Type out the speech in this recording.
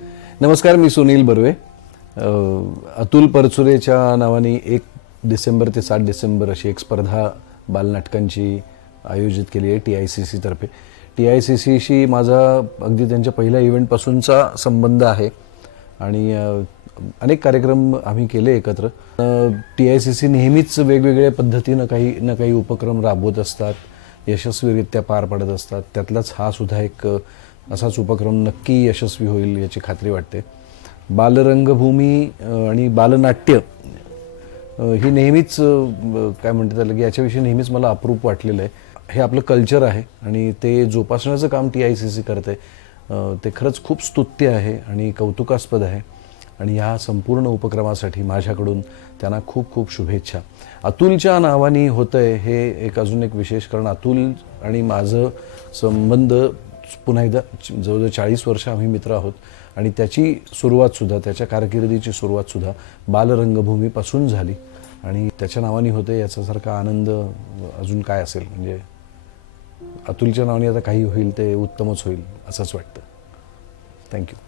नमस्कार, मी सुनील बर्वे. अतुल परचुरेच्या नावाने 1 डिसेंबर ते 7 डिसेंबर अशी एक स्पर्धा बालनाटकांची आयोजित केली आहे TICC तर्फे. TICCशी माझा अगदी त्यांच्या पहिल्या इव्हेंटपासूनचा संबंध आहे आणि अनेक कार्यक्रम आम्ही केले एकत्र. TICC नेहमीच वेगवेगळ्या पद्धतीनं काही उपक्रम राबवत असतात, यशस्वीरित्या पार पाडत असतात. त्यातलाच हा सुद्धा एक असाच उपक्रम नक्की यशस्वी होईल याची खात्री वाटते. बालरंगभूमी आणि बालनाट्य ही नेहमीच काय म्हणतात त्याला की याच्याविषयी नेहमीच मला अप्रूप वाटलेलं आहे. हे आपलं कल्चर आहे आणि ते जोपासण्याचं काम TICC करते. ते खरंच खूप स्तुत्य आहे आणि कौतुकास्पद आहे आणि ह्या संपूर्ण उपक्रमासाठी माझ्याकडून त्यांना खूप खूप शुभेच्छा. अतुलच्या नावाने होतंय हे अजून एक विशेष, कारण अतुल आणि माझं संबंध पुन्हा एकदा जवळजवळ 40 वर्ष आम्ही मित्र आहोत आणि त्याची सुरुवातसुद्धा, त्याच्या कारकिर्दीची सुरुवातसुद्धा बालरंगभूमीपासून झाली आणि त्याच्या नावाने होते याच्यासारखा आनंद अजून काय असेल. म्हणजे अतुलच्या नावाने आता काही होईल ते उत्तमच होईल असंच वाटतं. थँक्यू.